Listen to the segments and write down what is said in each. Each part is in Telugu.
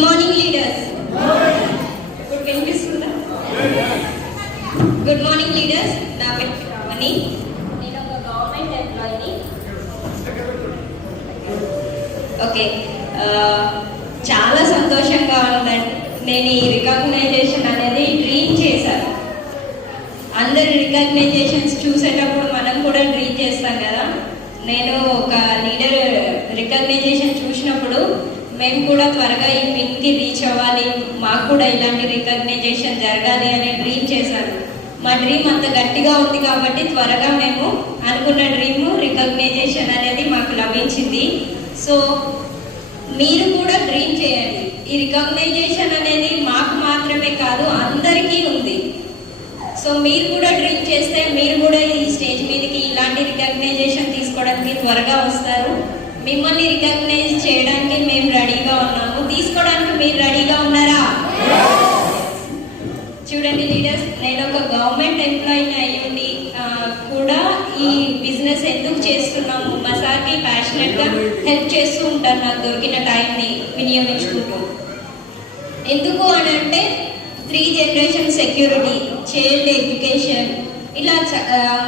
Good morning leaders. ఇప్పుడు వినిపిస్తుందా? Good morning leaders. నా పేరు శ్రావణి. నేను ఒక గవర్నమెంట్ ఎంప్లాయీని. ఓకే, చాలా సంతోషంగా ఉందండి. నేను ఈ రికగ్నైజేషన్ అనేది డ్రీమ్ చేశాను. అందరి రికగ్నైజేషన్స్ చూసేటప్పుడు మనం కూడా డ్రీమ్ చేస్తాం కదా. నేను ఒక లీడర్ రికగ్నైజేషన్ చూసినప్పుడు మేము కూడా త్వరగా ఈ పిన్కి రీచ్ అవ్వాలి, మాకు కూడా ఇలాంటి రికగ్నైజేషన్ జరగాలి అనే డ్రీమ్ చేశాను. మా డ్రీమ్ అంత గట్టిగా ఉంది కాబట్టి త్వరగా మేము అనుకున్న డ్రీమ్ రికగ్నైజేషన్ అనేది మాకు లభించింది. సో మీరు కూడా డ్రీమ్ చేయండి. ఈ రికగ్నైజేషన్ అనేది మాకు మాత్రమే కాదు, అందరికీ ఉంది. సో మీరు కూడా డ్రీమ్ చేస్తే మీరు కూడా ఈ స్టేజ్ మీదకి ఇలాంటి రికగ్నైజేషన్ తీసుకోవడానికి త్వరగా వస్తారు. మిమ్మల్ని రికగ్నైజ్ చేయడానికి మేము రెడీగా ఉన్నాము. తీసుకోవడానికి మీరు రెడీగా ఉన్నారా? చూడండి లీడర్స్, నేను ఒక గవర్నమెంట్ ఎంప్లాయీని అయ్యుండి కూడా ఈ బిజినెస్ ఎందుకు చేస్తున్నాము, మా సార్కి ప్యాషనెట్గా హెల్ప్ చేస్తూ ఉంటాను నాకు దొరికిన టైంని వినియోగించుకుంటూ. ఎందుకు అని అంటే 3 జనరేషన్ సెక్యూరిటీ, చైల్డ్ ఎడ్యుకేషన్, ఇలా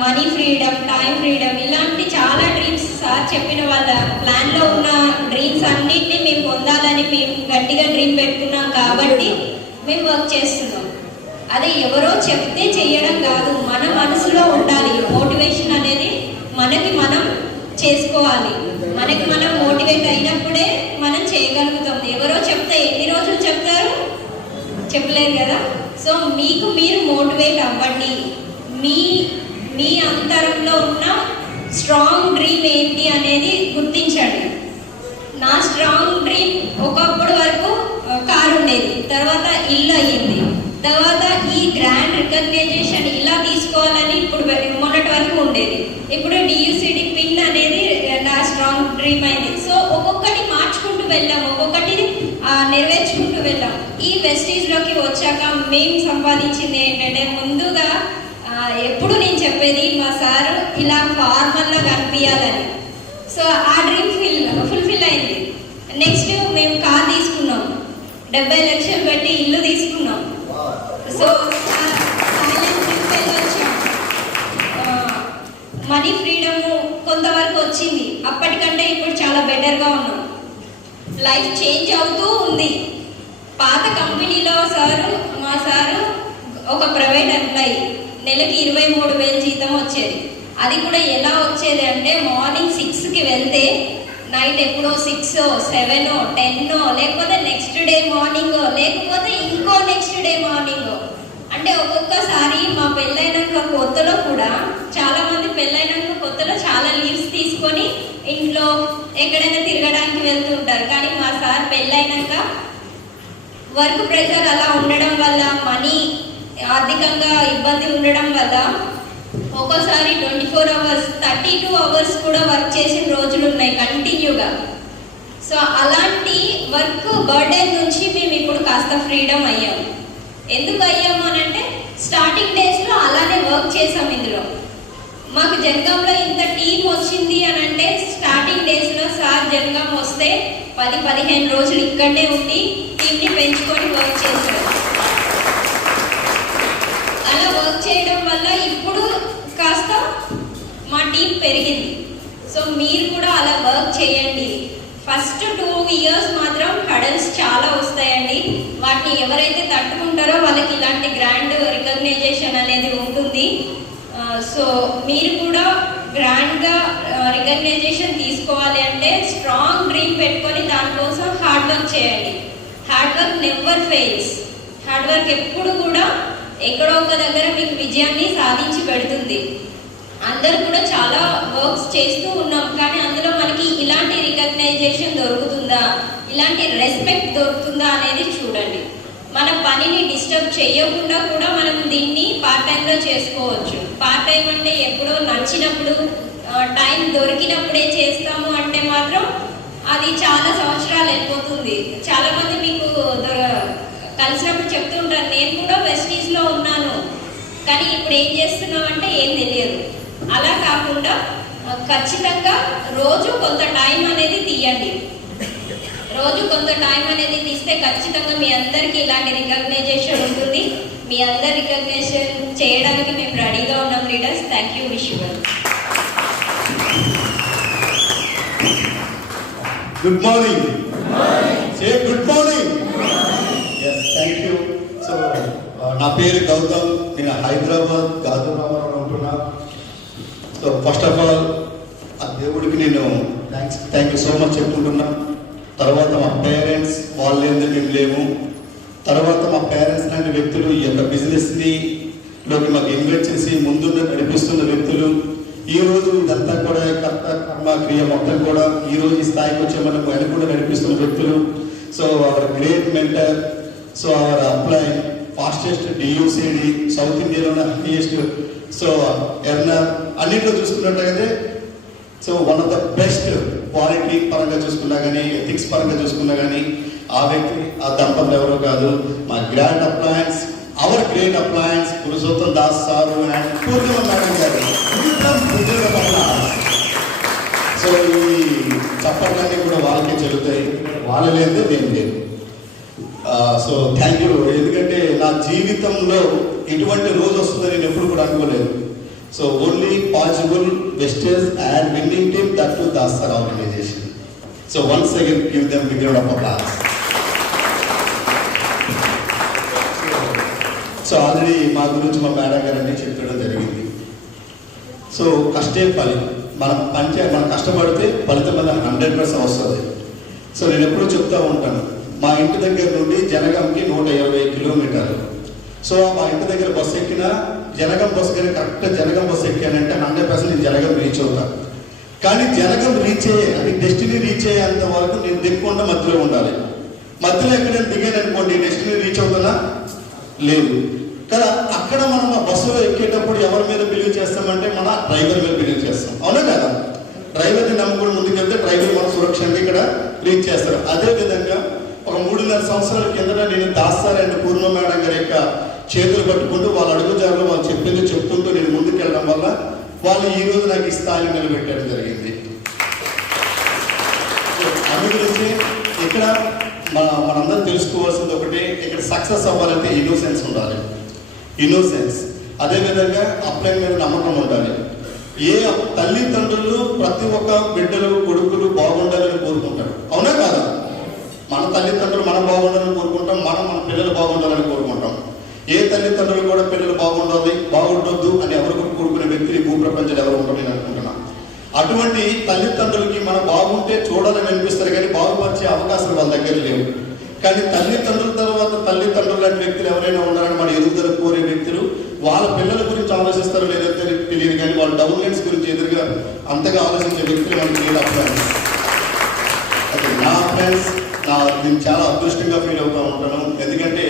మనీ ఫ్రీడమ్, టైం ఫ్రీడమ్, ఇలాంటి చాలా డ్రీమ్స్ సార్ చెప్పిన వాళ్ళ ప్లాన్లో ఉన్న డ్రీమ్స్ అన్నింటినీ మేము పొందాలని మేము గట్టిగా డ్రీమ్ పెట్టుకున్నాం కాబట్టి మేము వర్క్ చేస్తున్నాం. అదే ఎవరో చెప్తే చేయడం కాదు, మన మనసులో ఉండాలి. మోటివేషన్ అనేది మనకి మనం చేసుకోవాలి. మనకి మనం మోటివేట్ అయినప్పుడే మనం చేయగలుగుతాం. ఎవరో చెప్తే ఎన్ని రోజులు చెప్తారు? చెప్పలేరు కదా. సో మీకు మీరు మోటివేట్ అవ్వండి. మీ అంతరంలో ఉన్న స్ట్రాంగ్ డ్రీమ్ ఏంటి అనేది గుర్తించండి. నా స్ట్రాంగ్ డ్రీమ్ ఒకప్పుడు వరకు కారు ఉండేది, తర్వాత ఇల్లు అయ్యింది, తర్వాత ఈ గ్రాండ్ రికగ్నైజేషన్ ఇలా తీసుకోవాలని ఇప్పుడు మొన్నటి వరకు ఉండేది. ఇప్పుడు డియూసిడి పిన్ అనేది నా స్ట్రాంగ్ డ్రీమ్ అయింది. సో ఒక్కొక్కటి మార్చుకుంటూ వెళ్ళాం, ఒక్కొక్కటి నెరవేర్చుకుంటూ వెళ్ళాం. ఈ వెస్టీజ్లోకి వచ్చాక మేము సంపాదించింది ఏంటంటే, ముందుగా ఎప్పుడు నేను చెప్పేది మా సారు ఇలా ఫార్మల్గా కనిపించాలని. సో ఆ డ్రీమ్ ఫుల్ఫిల్ అయింది. నెక్స్ట్ మేము కార్ తీసుకున్నాం, 70 లక్షలు పెట్టి ఇల్లు తీసుకున్నాం. సో వచ్చాం. మనీ ఫ్రీడమ్ కొంతవరకు వచ్చింది, అప్పటికంటే ఇప్పుడు చాలా బెటర్గా ఉన్నాం. లైఫ్ చేంజ్ అవుతూ ఉంది. పాత కంపెనీలో మా సారు ఒక ప్రైవేట్ ఎంప్లాయీ, నెలకి 23,000 జీతం వచ్చేది. అది కూడా ఎలా వచ్చేది అంటే, మార్నింగ్ 6కి వెళ్తే నైట్ ఎప్పుడో 6, 7, 10, లేకపోతే నెక్స్ట్ డే మార్నింగ్, లేకపోతే ఇంకో నెక్స్ట్ డే మార్నింగ్. అంటే ఒక్కొక్కసారి మా పెళ్ళైనాక కొత్తలో కూడా చాలా మంది పెళ్ళైనాక కొత్తలో చాలా లీవ్స్ తీసుకొని ఇంట్లో ఎక్కడైనా తిరగడానికి వెళ్తుంటారు. కానీ మా సార్ పెళ్ళైనాక వర్క్ ప్రెషర్ అలా ఉండడం వల్ల, మనీ ఆర్థికంగా ఇబ్బంది ఉండడం వల్ల ఒక్కోసారి 24 అవర్స్, 32 అవర్స్ కూడా వర్క్ చేసిన రోజులు ఉన్నాయి కంటిన్యూగా. సో అలాంటి వర్క్ బర్డెన్ నుంచి మేము ఇప్పుడు కాస్త ఫ్రీడమ్ అయ్యాము. ఎందుకు అయ్యాము అని అంటే, స్టార్టింగ్ డేస్లో అలానే వర్క్ చేసాం. ఇందులో మాకు జనగాంలో ఇంత టీం వచ్చింది అని అంటే, స్టార్టింగ్ డేస్లో సార్ జనగాం వస్తే 10-15 రోజులు ఇక్కడనే ఉండి టీంని పెంచుకొని వర్క్ చేశారు. అలా వర్క్ చేయడం వల్ల ఇప్పుడు కాస్త మా టీం పెరిగింది. సో మీరు కూడా అలా వర్క్ చేయండి. ఫస్ట్ 2 ఇయర్స్ మాత్రం హడల్స్ చాలా వస్తాయండి. వాటిని ఎవరైతే తట్టుకుంటారో వాళ్ళకి ఇలాంటి గ్రాండ్ రికగ్నైజేషన్ అనేది ఉంటుంది. సో మీరు కూడా గ్రాండ్గా రికగ్నైజేషన్ తీసుకోవాలి అంటే స్ట్రాంగ్ డ్రీమ్ పెట్టుకొని దానికోసం హార్డ్ వర్క్ చేయండి. Hard work never fails. Hard work ఎప్పుడు కూడా ఎక్కడో ఒక దగ్గర మీకు విజయాన్ని సాధించి పెడుతుంది. అందరూ కూడా చాలా వర్క్స్ చేస్తూ ఉన్నాం, కానీ అందులో మనకి ఇలాంటి రికగ్నైజేషన్ దొరుకుతుందా, ఇలాంటి రెస్పెక్ట్ దొరుకుతుందా అనేది చూడండి. మన పనిని డిస్టర్బ్ చేయకుండా కూడా మనం దీన్ని పార్ట్ టైంలో చేసుకోవచ్చు. పార్ట్ టైం అంటే ఎప్పుడో నచ్చినప్పుడు, టైం దొరికినప్పుడే చేస్తాము అంటే మాత్రం అది చాలా సంవత్సరాలు వెళ్ళిపోతుంది. చాలామంది మీకు కలిసినప్పుడు చెప్తుంటారు, నేను కూడా వెస్టీస్లో ఉన్నాను కానీ ఇప్పుడు ఏం చేస్తున్నాం అంటే ఏం తెలియదు. అలా కాకుండా ఖచ్చితంగా రోజు కొంత టైం అనేది తీయండి. రోజు కొంత టైం అనేది తీస్తే ఖచ్చితంగా మీ అందరికీ ఇలాంటి రికగ్నైజేషన్ ఉంటుంది. మీ అందరి రికగ్నైజేషన్ చేయడానికి మేము రెడీగా ఉన్నాం leaders. Thank you. Wish you well. Good morning. Say good morning. Yes, thank you. So నా పేరు గౌతమ్, నేను హైదరాబాద్ గాజురామారావు ఉంటున్నా. సో ఫస్ట్ ఆఫ్ ఆల్ ఆ దేవుడికి నేను థ్యాంక్ యూ సో మచ్ చెప్పుకుంటున్నా. తర్వాత మా పేరెంట్స్, వాళ్ళు ఏందో మేము లేము. తర్వాత మా పేరెంట్స్ లాంటి వ్యక్తులు ఈ యొక్క బిజినెస్ని లోకి మాకు ఇన్వైట్ చేసి ముందున్న నడిపిస్తున్న వ్యక్తులు, ఈ రోజు ఇదంతా కూడా కర్త కర్మ క్రియ మొత్తం కూడా ఈ రోజు ఈ స్థాయికి వచ్చే మనకు వెనకుండా నడిపిస్తున్న వ్యక్తులు. So our great mentor, so our apply fastest డియూసిడి, సౌత్ ఇండియాలోనే హైయెస్ట్ సో ఎర్నర్, అన్నింటిలో చూసుకున్నట్టయితే so one of the best quality పరంగా చూసుకున్నా కానీ, ఎథిక్స్ పరంగా చూసుకున్నా కానీ ఆ వ్యక్తి, ఆ దంపతులు ఎవరో కాదు, మా grand appliances, our great appliances Purushottam Das sir and Purnima madam గారు. సో ఈ చప్పట్లన్నీ కూడా వాళ్ళకే చెల్లుతాయి, వాళ్ళ లేదే మేము లేదు. So thank you. ఎందుకంటే నా జీవితంలో ఇటువంటి రోజు వస్తుందని నేను ఎప్పుడు కూడా అనుకోలేదు. So only possible wastage and winning team that to Das sir organisation. So once again give them big round of applause. So already మా గురించి మా మేడం గారు అన్నీ చెప్పడం జరిగింది. సో కష్టే ఫలితం, మనం కష్టపడితే ఫలితం వల్ల 100% వస్తుంది. సో నేను ఎప్పుడూ చెప్తా ఉంటాను, మా ఇంటి దగ్గర నుండి జనగంకి 120 కిలోమీటర్లు. సో మా ఇంటి దగ్గర బస్సు ఎక్కినా, జనగం బస్సు కానీ కరెక్ట్గా జనగం బస్సు ఎక్కానంటే 100% నేను జనగం రీచ్ అవుతాను. కానీ జనగం రీచ్ అయ్యే, అది డెస్టినీ రీచ్ అయ్యేంత వరకు నేను దిక్కుండా మధ్యలో ఉండాలి. మధ్యలో ఎక్కడైనా దిగాను అనుకోండి, డెస్టినీ రీచ్ అవుతానా? లేదు కదా. అక్కడ మనం ఆ బస్సులో ఎక్కేటప్పుడు ఎవరి మీద బిలీవ్ చేస్తామంటే మన డ్రైవర్ మీద బిలీవ్ చేస్తాం, అవునా కదా? డ్రైవర్ని నమ్ముకుని ముందుకెళ్తే డ్రైవర్ మన సురక్షంగా ఇక్కడ రీచ్ చేస్తారు. అదేవిధంగా ఒక 3.5 సంవత్సరాల కిందట నేను Das sir and Purna madam గారి యొక్క చేతులు పట్టుకుంటూ వాళ్ళ అడుగుజాడలో వాళ్ళు చెప్పింది చెప్తుంటూ నేను ముందుకెళ్ళడం వల్ల వాళ్ళు ఈ రోజు నాకు ఈ స్థాయిని నిలబెట్టడం జరిగింది. అందు గురించి ఇక్కడ మనందరం తెలుసుకోవాల్సింది ఒకటి, ఇక్కడ సక్సెస్ అవ్వాలంటే ఇన్నోసెన్స్ ఉండాలి. ఇన్నోసెన్స్, అదేవిధంగా అప్లై మీద నమ్మకం ఉండాలి. ఏ తల్లిదండ్రులు ప్రతి ఒక్క బిడ్డలు కొడుకులు బాగుండాలని కోరుకుంటారు, అవునా కాదా? మన తల్లిదండ్రులు మనం బాగుండాలని కోరుకుంటాం, మన పిల్లలు బాగుండాలని కోరుకుంటాం. ఏ తల్లిదండ్రులు కూడా పిల్లలు బాగుండొద్దు అని ఎవరు కోరుకునే వ్యక్తులు ఈ భూప్రపంచంలో ఎవరు ఉంటారు నేను అనుకుంటున్నాను. అటువంటి తల్లిదండ్రులకి మనం బాగుంటే చూడాలని అనిపిస్తారు, కానీ బాగుపరిచే అవకాశాలు వాళ్ళ దగ్గర లేవు. కానీ తల్లిదండ్రుల తర్వాత తల్లిదండ్రులు లాంటి వ్యక్తులు ఎవరైనా ఉన్నారని మన ఎదుగుదల కోరే వ్యక్తులు వాళ్ళ పిల్లల గురించి ఆలోచిస్తారో లేదో తెలియదు, కానీ వాళ్ళ డెవలప్మెంట్స్ గురించి ఎదురుగా అంతగా ఆలోచించే వ్యక్తులు మనకి లేదు. ఫ్రెండ్స్, ఓకే, నా ఫ్రెండ్స్, నేను చాలా అదృష్టంగా ఫీల్ అవుతూ ఉంటాను. ఎందుకంటే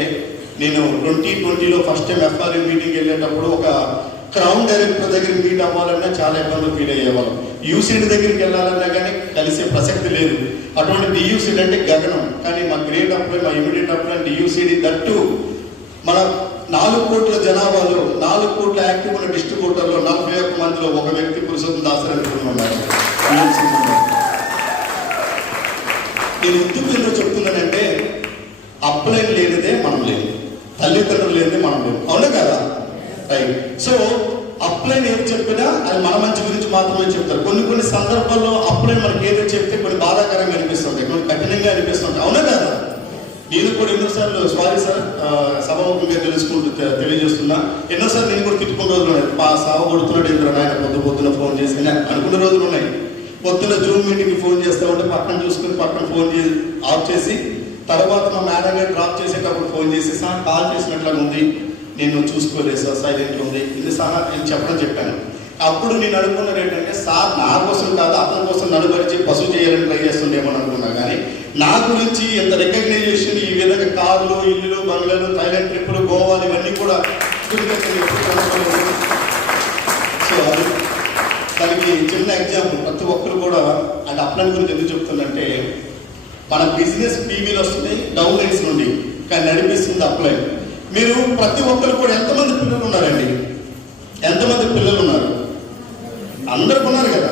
నేను 2020లో ఫస్ట్ టైం ఎఫ్ఆర్ఏ మీటింగ్ వెళ్ళేటప్పుడు ఒక క్రౌన్ డైరెక్టర్ దగ్గర మీట్ అవ్వాలన్నా చాలా ఇబ్బందులు ఫీల్ అయ్యేవాళ్ళం. యూసీడీ దగ్గరికి వెళ్ళాలన్నా కానీ కలిసే ప్రసక్తి లేదు. అటువంటి డియూసీడీ అంటే గగనం. కానీ మా గ్రేట్ అప్లై, మా ఇమీడియట్ అప్లై డియూసీడీ దట్టు మన 4 కోట్ల జనాభాలో 4 కోట్ల యాక్టివ్ ఉన్న డిస్ట్రిబ్యూటర్లో 41 మందిలో ఒక వ్యక్తి పురుషోత్తం దాసరి ఉన్నారు. నేను ఎందుకు చెప్తున్నానంటే అప్లై లేనిదే మనం లేదు, తల్లిదండ్రులు లేనిదే మనం లేదు, అవునా కదా? రైట్. సో అప్లైన్ ఏది చెప్పినా అది మన మంచి గురించి మాత్రమే చెప్తారు. కొన్ని సందర్భాల్లో అప్లైన్ మనకి ఏదో చెప్తే కొన్ని బాధాకరంగా అనిపిస్తుంటాయి, కొన్ని కఠినంగా అనిపిస్తుంటాయి, అవునా కదా? నేను కూడా ఎన్నోసార్లు సారీ సార్ సభాముఖంగా తెలియజేస్తున్నా, ఎన్నోసార్లు నేను కూడా తిట్టుకున్న రోజులు ఉన్నాయి. సావ కొడుతున్నాడు ఇద్దరు నాయన పొద్దున ఫోన్ చేసి అనుకున్న రోజులు ఉన్నాయి. పొద్దున జూమ్ మీటింగ్కి ఫోన్ చేస్తూ ఉంటే పక్కన చూసుకుని పక్కన ఫోన్ ఆఫ్ చేసి తర్వాత మా మేడం గారు డ్రాప్ చేసేటప్పుడు ఫోన్ చేసి సార్ కాల్ చేసినట్లుగా ఉంది, నేను చూసుకోలేదు సార్, సైలెంట్ ఉంది, ఇది సార్ నేను చెప్పాను. అప్పుడు నేను అనుకున్నది ఏంటంటే సార్ నా కోసం కాదు అతని కోసం నడుబరిచి పశువు చేయాలని ట్రై చేస్తుండేమని అనుకున్నా. కానీ నా గురించి ఎంత రికగ్నైజేషన్, ఈ విధంగా కార్లు, ఇల్లులు, బంగ్లాలు, థైలాండ్ ట్రిప్పులు, గోవాలు ఇవన్నీ కూడా సో అది దానికి చిన్న ఎగ్జాంపుల్. ప్రతి ఒక్కరు కూడా అంటే అప్లై గురించి ఎందుకు చెప్తుందంటే మన బిజినెస్ పీవీలు వస్తున్నాయి డౌన్ లైన్స్ నుండి, కానీ నడిపిస్తుంది అప్లై. మీరు ప్రతి ఒక్కరు కూడా ఎంతమంది పిల్లలు ఉన్నారండి? ఎంతమంది పిల్లలు ఉన్నారు? అందరికి ఉన్నారు కదా.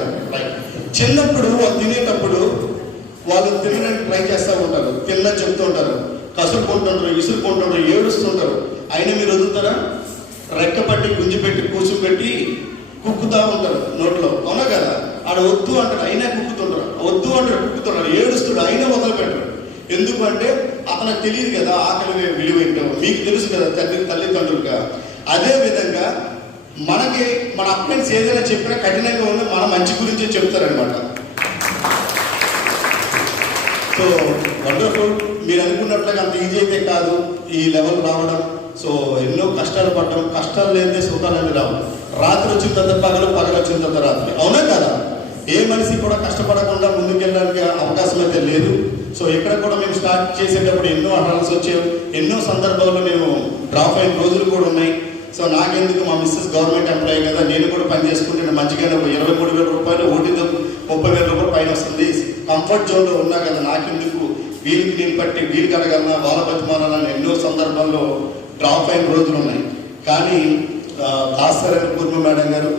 చిన్నప్పుడు తినేటప్పుడు వాళ్ళు తినడానికి ట్రై చేస్తూ ఉంటారు, తినని చెప్తూ ఉంటారు, కసురుకుంటుంటారు, ఇసురుకుంటుంటారు, ఏడుస్తుంటారు. అయినా మీరు వదులుతారా? రెక్కపట్టి గుంజి పెట్టి కూర్చోబెట్టి కుక్కుతూ ఉంటారు నోట్లో, అవునా కదా? ఆడ వద్దు అంటారు, అయినా కుక్కుతుంటారు, వద్దు అంటారు, కుక్కుతుంటారు, ఏడుస్తాడు, అయినా వదిలిపెట్టరు. ఎందుకంటే అతనికి తెలియదు కదా ఆకలి విలువ ఏంటో. మీకు తెలుసు కదా తల్లిదండ్రులుగా. అదే విధంగా మనకి మన అప్లైన్స్ ఏదైనా చెప్పినా కఠినంగా ఉన్న మన మంచి గురించే చెప్తారనమాట. So wonderful. మీరు అనుకున్నట్లుగా అంత ఈజీ అయితే కాదు ఈ లెవెల్ రావడం. సో ఎన్నో కష్టాలు పడ్డాం. కష్టాలు లేదే సుఖాలని రావు. రాత్రి వచ్చిన తర్వాత పగలు, పగలు వచ్చిన తర్వాత రాత్రి, అవునా కదా? ఏ మనిషి కూడా కష్టపడకుండా ముందుకెళ్ళడానికి అవకాశం అయితే లేదు. సో ఇక్కడ కూడా మేము స్టార్ట్ చేసేటప్పుడు ఎన్నో హడల్స్ వచ్చాయి, ఎన్నో సందర్భాల్లో మేము డ్రాప్ అయిన రోజులు కూడా ఉన్నాయి. సో నాకెందుకు, మా మిస్సెస్ గవర్నమెంట్ ఎంప్లాయీ కదా, నేను కూడా పని చేసుకుంటే మంచిగానే 23,000 రూపాయలు, ఓటీతో 30,000 రూపాయలు పైన వస్తుంది, కంఫర్ట్ జోన్లో ఉన్నా కదా, నాకెందుకు వీళ్ళకి నేను పట్టి వీళ్ళకి అడగలన్నా, వాళ్ళ బతిమాలని ఎన్నో సందర్భాల్లో డ్రాప్ అయిన రోజులు ఉన్నాయి. కానీ దాసరి పూర్ణ మేడం గారు,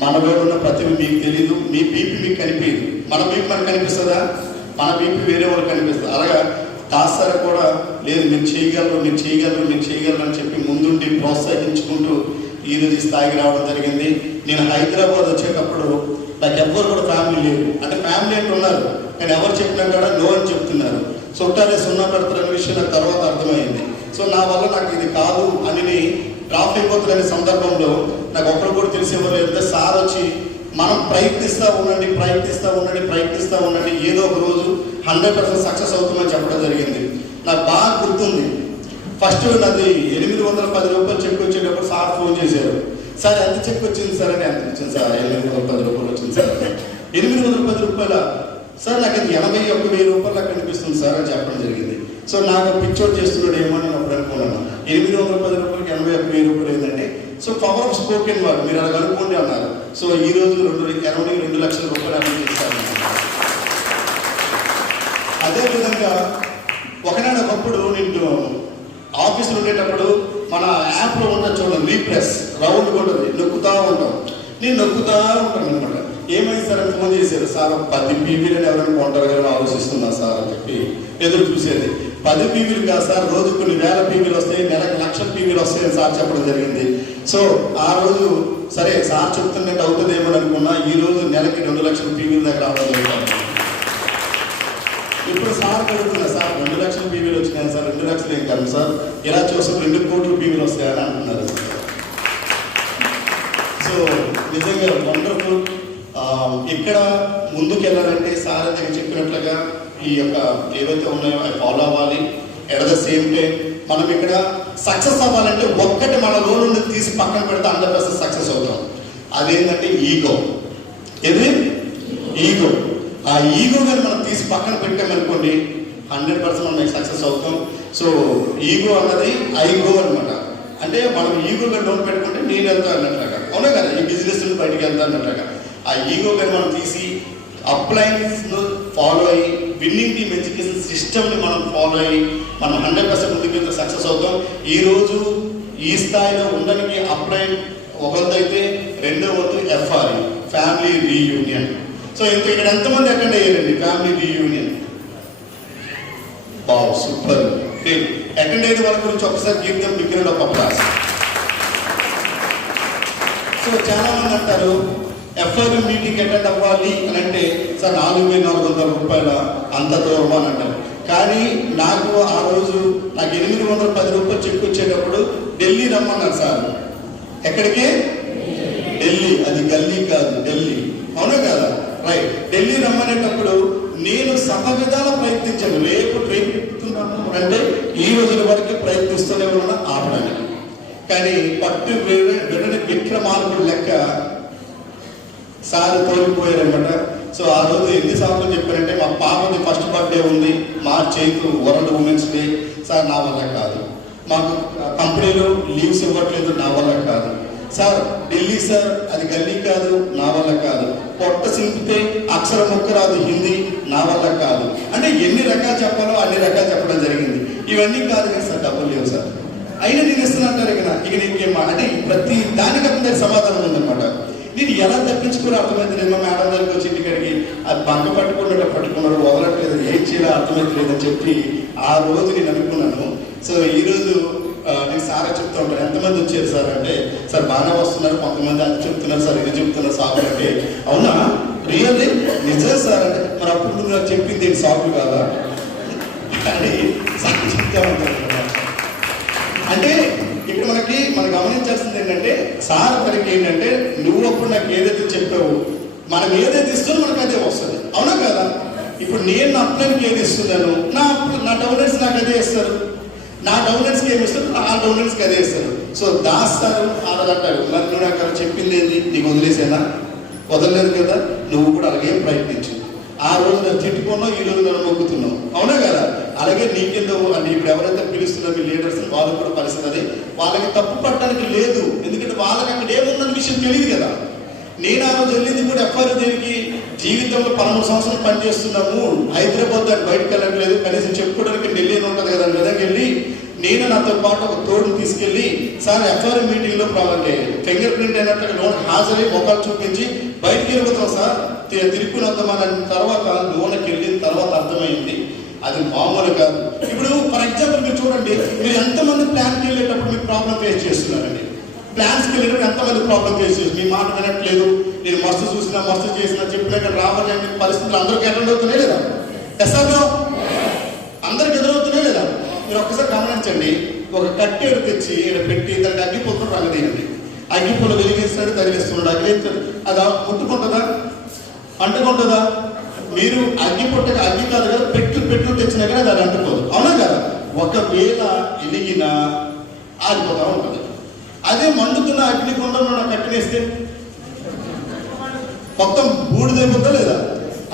మన వేడు ఉన్న ప్రతిభ మీకు తెలీదు, మీ బీపీ మీకు కనిపించదు, మన బీపీ మనకు కనిపిస్తుందా? మన బీపీ వేరే వాళ్ళు కనిపిస్తుంది. అలాగా దాసరి కూడా లేదు, మీరు చేయగలరు, మీరు చేయగలరు, మీరు చేయగలరు అని చెప్పి ముందుండి ప్రోత్సహించుకుంటూ ఈరోజు ఈ స్థాయికి రావడం జరిగింది. నేను హైదరాబాద్ వచ్చేటప్పుడు నాకు ఎవ్వరు కూడా ఫ్యామిలీ లేదు, అంటే ఫ్యామిలీ అంటే ఉన్నారు కానీ ఎవరు చెప్పినా కూడా నో అని చెప్తున్నారు. చుట్టాలే సున్నా పెడతారనే విషయం నాకు తర్వాత అర్థమైంది. సో నా వల్ల నాకు ఇది కాదు అని డ్రాప్ అయిపోతున్న సందర్భంలో నాకు ఒక్కరు కూడా తెలిసేవారు లేదు. సార్ వచ్చి మనం ప్రయత్నిస్తూ ఉండండి, ప్రయత్నిస్తూ ఉండండి, ప్రయత్నిస్తూ ఉండండి, ఏదో ఒక రోజు 100% సక్సెస్ అవుతుందని చెప్పడం జరిగింది. నాకు బాగా గుర్తుంది. ఫస్ట్ నాది 810 రూపాయలు చెక్ వచ్చేటప్పుడు సార్ ఫోన్ చేశారు. సార్ ఎంత చెక్ వచ్చింది సార్ అని. ఎంత వచ్చింది సార్? 810 రూపాయలు వచ్చింది సార్. 810 రూపాయల సార్, నాకు అది 81,000 రూపాయలు కనిపిస్తుంది సార్ అని చెప్పడం జరిగింది. సో నాకు పిక్చర్ చేస్తున్నాడు ఏమో నేను అప్పుడు అనుకున్నాను. 810 రూపాయలకి 81,000 రూపాయలు ఏంటంటే, so power of spoken word, మీరు అలా అనుకోండి అన్నారు. సో ఈ రోజు 2 లక్షల రూపాయలు అమలు చేశారు. అదేవిధంగా ఒకనాడొకప్పుడు నేను ఆఫీసులో ఉండేటప్పుడు మన యాప్లో ఉంటుంది చూడండి, రీప్రెస్ రౌండ్ ఉంటుంది, నొక్కుతా ఉంటాం. నేను నొక్కుతా ఉంటాను అనమాట. ఏమైంది సార్ అని ఫోన్ చేశారు. సార్ 10 పీవీలని ఎవరైనా కొంటారు కదా ఆలోచిస్తున్నా సార్ అని చెప్పి ఎదురు చూసేది. 10 పీవీలు కాదు సార్, రోజు కొన్ని వేల పీవీలు వస్తాయి, నెలకు 1,00,000 పీవీలు వస్తాయని సార్ చెప్పడం జరిగింది. సో ఆ రోజు సరే సార్ చెప్తున్నట్టు అవుతుందేమో అనుకున్నా. ఈ రోజు నెలకి 2 లక్షల పీవీల దగ్గర రావడం జరుగుతుంది. ఇప్పుడు సార్ కడుగుతున్నా, సార్ 2 లక్షల పీవీలు వచ్చినాయి సార్, 2 లక్షలు ఏం కాదు సార్, ఇలా చూస్తే 2 కోట్ల పీవీలు వస్తాయని అంటున్నారు. సో నిజంగా వండర్ఫుల్. ఇక్కడ ముందుకు వెళ్ళాలంటే సార్ దగ్గర చెప్పినట్లుగా ఈ యొక్క ఏవైతే ఉన్నాయో అవి ఫాలో అవ్వాలి. ఎట్ ద సేమ్ టైం మనం ఇక్కడ సక్సెస్ అవ్వాలంటే ఒక్కటి మన లోన్ నుండి తీసి పక్కన పెడితే 100% సక్సెస్ అవుతాం. అదేంటంటే ఈగో. ఏది? ఈగో. ఆ ఈగో కానీ మనం తీసి పక్కన పెట్టామనుకోండి 100% మనం సక్సెస్ అవుతాం. సో ఈగో అన్నది ఐగో అనమాట. అంటే మనం ఈగోగా లోన్ పెట్టుకుంటే నేను వెళ్తా అన్నట్లుగా, అవునా కదా? ఈ బిజినెస్ నుండి బయటకు వెళ్తా అన్నట్లుగా ఆ ఈగో కానీ మనం తీసి అప్లయన్స్ ఫాలో అయ్యి విన్నింగ్ టీమ్ ఎడ్యుకేషన్ సిస్టమ్ని మనం ఫాలో అయ్యి మనం 100% ముందుకు సక్సెస్ అవుతాం. ఈరోజు ఈ స్థాయిలో ఉండడానికి అప్లైన్ ఒకరిదైతే, రెండో వంతు ఎఫ్ఆర్ఈ ఫ్యామిలీ రీయూనియన్. సో ఇక్కడ ఎంతమంది అటెండ్ అయ్యారండి ఫ్యామిలీ రీయూనియన్? బావ్ సూపర్. అటెండ్ అయిన వాళ్ళ గురించి ఒకసారి జీవితం బిగ్గిన ఒక క్లాస్. సో చాలా మంది అంటారు ఎఫ్ఐఆర్ మీటింగ్ అటెండ్ అవ్వాలి అని అంటే సార్ 4,400 రూపాయల అంత దూరం అని అంటారు. కానీ నాకు ఆ రోజు నాకు 810 రూపాయలు చెక్ వచ్చేటప్పుడు ఢిల్లీ రమ్మన్నారు సార్. ఎక్కడికి? ఢిల్లీ. అది గల్లీ కాదు, ఢిల్లీ, అవునా కదా? రైట్. ఢిల్లీ రమ్మనేటప్పుడు నేను సమ విధాల ప్రయత్నించాను. రేపు ట్రైన్ ఎక్కుతున్నాను అంటే ఈ రోజుల వరకు ప్రయత్నిస్తూనే ఉన్నా ఆపడానికి. కానీ పట్టు విడని విక్రమార్కుడు లెక్క సార్ తోలిపోయారనమాట. సో ఆ రోజు ఎన్నిసార్లు చెప్పారంటే మా పాపది ఫస్ట్ బర్త్డే ఉంది, March 8 world women's day. Sir నా వల్ల కాదు, మాకు కంపెనీలో లీవ్స్ ఇవ్వట్లేదు, నా వల్ల కాదు. సార్ ఢిల్లీ సార్, అది గల్లీ కాదు, నా వల్ల కాదు. పొట్ట సింపితే అక్షరం ముక్క రాదు హిందీ, నా వల్ల కాదు. అంటే ఎన్ని రకాలు చెప్పాలో అన్ని రకాలు చెప్పడం జరిగింది. ఇవన్నీ కాదు కదా సార్, డబ్బులు లేవు సార్, అయినా నేను ఇస్తున్నట్టారు ఇక నీకేం అంటే ప్రతి దానికి అతని సమాధానం ఉందన్నమాట. నేను ఎలా తప్పించుకుని అర్థమైంది. నేను మా మేడం దగ్గరికి వచ్చి ఇంటికి అది బంక పట్టుకున్నట్టు పట్టుకున్నారు, వదలట్లేదు, ఏం చేయాలో అర్థమైతలేదని చెప్పి ఆ రోజు నేను అనుకున్నాను. సో ఈరోజు నేను సార్ చెప్తూ ఉంటాను, ఎంతమంది వచ్చారు సార్ అంటే, సార్ బాగానే వస్తున్నారు, కొంతమంది అది చెప్తున్నారు సార్, ఇది చెప్తున్నారు సాకు అంటే, అవునా రియల్లీ నిజం సార్ అంటే, మరి అప్పుడు నువ్వు నాకు చెప్పింది ఏంటి సాకు కాదా అని సార్ చెప్తా ఉంటాను. అంటే ఇక్కడ మనం గమనించాల్సింది ఏంటంటే, సార్ తనకి ఏంటంటే, నువ్వు అప్పుడు నాకు ఏదైతే చెప్పావు, మనం ఏదైతే ఇస్తున్నావు మనకు అదే వస్తుంది, అవునా కదా? ఇప్పుడు నేను నా అప్లైన్కి ఏది ఇస్తున్నాను, నా డౌన్లెన్స్ నాకు అదే ఇస్తారు, నా డౌన్లెన్స్కి ఏమి ఇస్తారు, ఆ డౌన్లెన్స్కి అదే ఇస్తారు. సో దాస్తారు అలాగంటారు. మరి నువ్వు నాకు చెప్పింది ఏంటి, నీకు వదిలేసేనా? వదలలేదు కదా, నువ్వు కూడా అలాగే ప్రయత్నించు. ఆ రోజు నన్ను తిట్టుకున్నావు, ఈ రోజు నన్ను మొక్కుతున్నావు, అవునా కదా? అలాగే నీకెందో అంటే ఇప్పుడు ఎవరైతే పిలుస్తున్నారో మీ లీడర్స్, వాళ్ళు కూడా పరిస్థితి అది, వాళ్ళకి తప్పు పట్టడానికి లేదు. ఎందుకంటే వాళ్ళకి అక్కడ ఏముందన్న విషయం తెలియదు కదా. నేను ఆ రోజు వెళ్ళింది కూడా ఎఫ్ఆర్ దేనికి, జీవితంలో 13 సంవత్సరాలు పనిచేస్తున్నాము, హైదరాబాద్ దాన్ని బయటకు వెళ్ళట్లేదు, కనీసం చెప్పుకోవడానికి ఢిల్లీ ఉంటుంది కదా, మెదక్ వెళ్ళి నేను నాతో పాటు ఒక తోడుని తీసుకెళ్ళి, సార్ ఎఫ్ఆర్ మీటింగ్లో ఫింగర్ ప్రింట్ అయినట్టు లోన్ హాజరై మొక్కలు చూపించి బయటికి వెళ్ళిపోతాం సార్, తిరుక్కుని వద్దామని తర్వాత లోన్కి వెళ్ళిన తర్వాత అర్థమైంది అది మామూలు కాదు. ఇప్పుడు ఫర్ ఎగ్జాంపుల్ మీరు చూడండి, మీరు ఎంతమంది ప్లాన్కి వెళ్ళేటప్పుడు మీరు ప్రాబ్లం ఫేస్ చేస్తున్నారండి? ప్లాన్స్కి వెళ్ళేటప్పుడు ఎంతమంది ప్రాబ్లం ఫేస్ చేసి, మీ మాట వినట్లేదు, నేను మస్తు చూసినా మస్తు చేసినా చెప్పినట్టు రావాలని పరిస్థితులు అందరికీ అటెండ్ అవుతున్నాయి లేదా? ఎస్ఆర్లో అందరికి ఎదురవుతున్నాయి లేదా? మీరు ఒక్కసారి గమనించండి. ఒక కట్టేడు తెచ్చి ఇక్కడ పెట్టి దానికి అగ్గిపోతున్న రంగదీయండి, అగ్గిపోలు వెలిగిస్తాడు, తగిలిస్తున్నాడు, అగ్గిస్తాడు, అది ముట్టుకుంటుందా, అంటుకుంటుందా? మీరు అగ్గి పుట్టగా అగ్గి కాదు కదా, పెట్టు తెచ్చినా కానీ అది అంటుకోదు, అవునా కదా? ఒకవేళ ఎలిగినా ఆగిపోతా ఉంటుంది. అదే మండుతున్న అగ్ని కొండలో కట్టినేస్తే మొత్తం బూడిదైపోతుందా లేదా?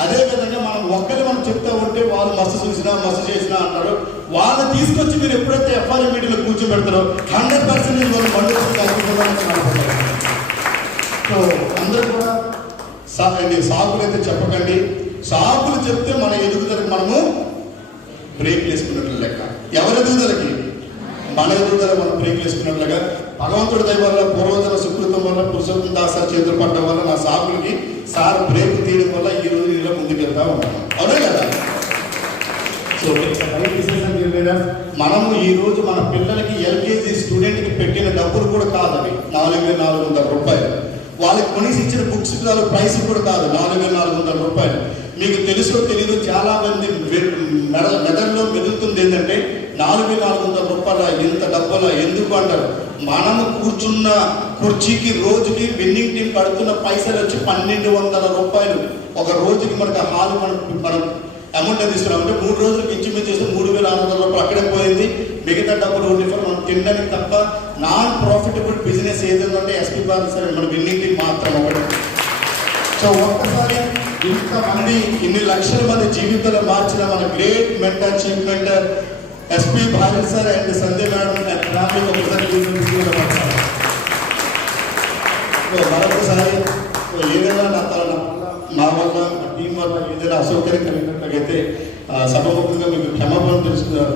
అదే విధంగా మనం చెప్తా ఉంటే వాళ్ళు మస్తు చూసినా మస్తు చేసినా అంటారు. వాళ్ళని తీసుకొచ్చి మీరు ఎప్పుడైతే ఎఫ్ఆర్ఐ మీటింగ్లో కూర్చోబెడతారో 100% వాళ్ళు మండుతుంది అగ్గిపోతారు. సో అందరూ కూడా సాకులు అయితే చెప్పకండి. సాకులు చెప్తే మన ఎదుగుదలకు మనము బ్రేక్ వేసుకున్నట్లు లెక్క. ఎవరి ఎదుగుదలకి? మన ఎదుగుదల మనం బ్రేక్ వేసుకున్నట్లుగా. భగవంతుడి దయ వల్ల, పూర్వజన సుకృతం వల్ల, పురుషోత్తం దాసారి చేతులు పడడం వల్ల, నా సాకులకి సార్ బ్రేక్ తీయడం వల్ల ఈ రోజు ఇలా ముందుకు వెళ్తా ఉంటాం, అవునా కదా? సో మనము ఈ రోజు మన పిల్లలకి ఎల్కేజీ స్టూడెంట్కి పెట్టిన డబ్బులు కూడా కాదు, అవి 4,400 రూపాయలు. వాళ్ళకి కొనిసి ఇచ్చిన బుక్స్ ప్రైస్ కూడా కాదు, 4,400 రూపాయలు. మీకు తెలుసో తెలీదు, చాలా మంది మెదడులో మెదులుతుంది ఏంటంటే 4,400 రూపాయల ఇంత డబ్బులా ఎందుకు అంటారు. మనము కూర్చున్న కుర్చీకి రోజుకి విన్నింగ్ టీం కడుతున్న పైసలు వచ్చి 1,200 రూపాయలు ఒక రోజుకి. మనకు హాల్ మనం అమౌంట్ తీసుకున్నాం అంటే 3 రోజులకు ఇంచుమించు చేస్తే 3,600 రూపాయలు అక్కడే పోయింది. మిగతా డబ్బులు ఓన్లీ ఫర్ మనం తినడానికి తప్ప. నాన్ ప్రాఫిటబుల్ బిజినెస్ ఏదంటే ఎస్పీ బార్ సరే మన విన్నింగ్ టీం మాత్రం ఒకటి. సో ఒక్కసారి ఇంతమంది ఇన్ని లక్షల మంది జీవితాలు మార్చిన మన great mentor, chief mentor SP Bharat sir and Sandhya madam మరొకసారి ఏదైనా మా వల్ల టీం వల్ల ఏదైనా అసౌకర్యం కలిగినట్లయితే సభముఖంగా మీకు క్షమాపణ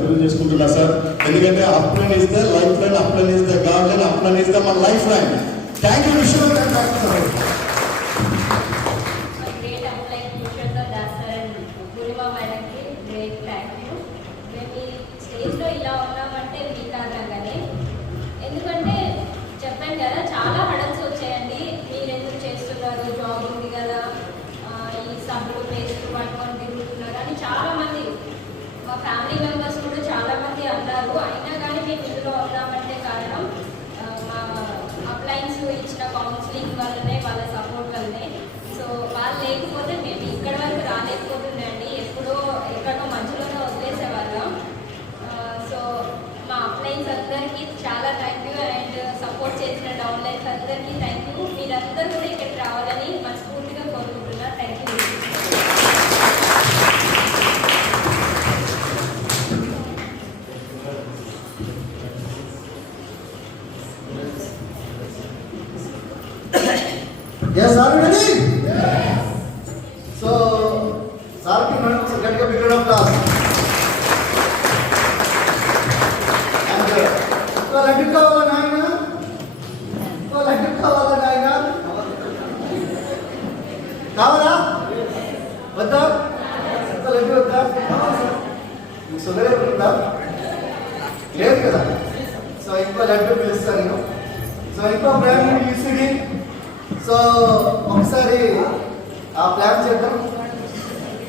తెలియజేసుకుంటున్నా సార్. ఎందుకంటే upline is the life line, upline is the god line, upline is the మన life line. Thank you Vishnu sir. ఇలా ఉన్నామంటే మీ కారణంగానే. ఎందుకంటే చెప్పాను కదా, చాలా హడల్స్ వచ్చాయండి. మీరు ఎందుకు చేస్తున్నారు, జాబ్ ఉంది కదా, ఈ సబ్బులు పేస్ట్ పట్టుకొని తిరుగుతున్నారు అని చాలా మంది మా ఫ్యామిలీ మెంబర్స్ కూడా చాలా మంది అన్నారు. అయినా కానీ మేము ఇందులో ఉన్నామంటే కారణం మా అప్లయన్స్ ఇచ్చిన కౌన్సిలింగ్ వల్లనే, వాళ్ళ సపోర్ట్ వల్లనే. సో వాళ్ళు లేకపోతే మేము ఇక్కడ వరకు రాలేకపోతుండే అండి, ఎప్పుడో ఎక్కడో మధ్యలోనే వదిలేసేవాళ్ళం. సో మా అప్లైన్స్ అందరికీ చాలా థ్యాంక్ యూ, అండ్ సపోర్ట్ చేసిన డౌన్లైన్స్ అందరికీ థ్యాంక్ యూ. మీరందరూ కూడా ఇక్కడికి రావాలని మనస్ఫూర్తిగా కోరుకుంటున్నాను. Thank you. Yes, are you ready? Yes. So, sir ki madam se get a big round of applause. And so let it go naina. So let it go naina. Kavala? What? So let it go. మీకు షుగర్ ఉందా? లేదు కదా. సో ఇంకో లడ్డు పిలుస్తాను నేను. సో ఇంకో బ్రాండ్ ఈసీడీ. సో ఒకసారి ఆ ప్లాన్ చేద్దాం.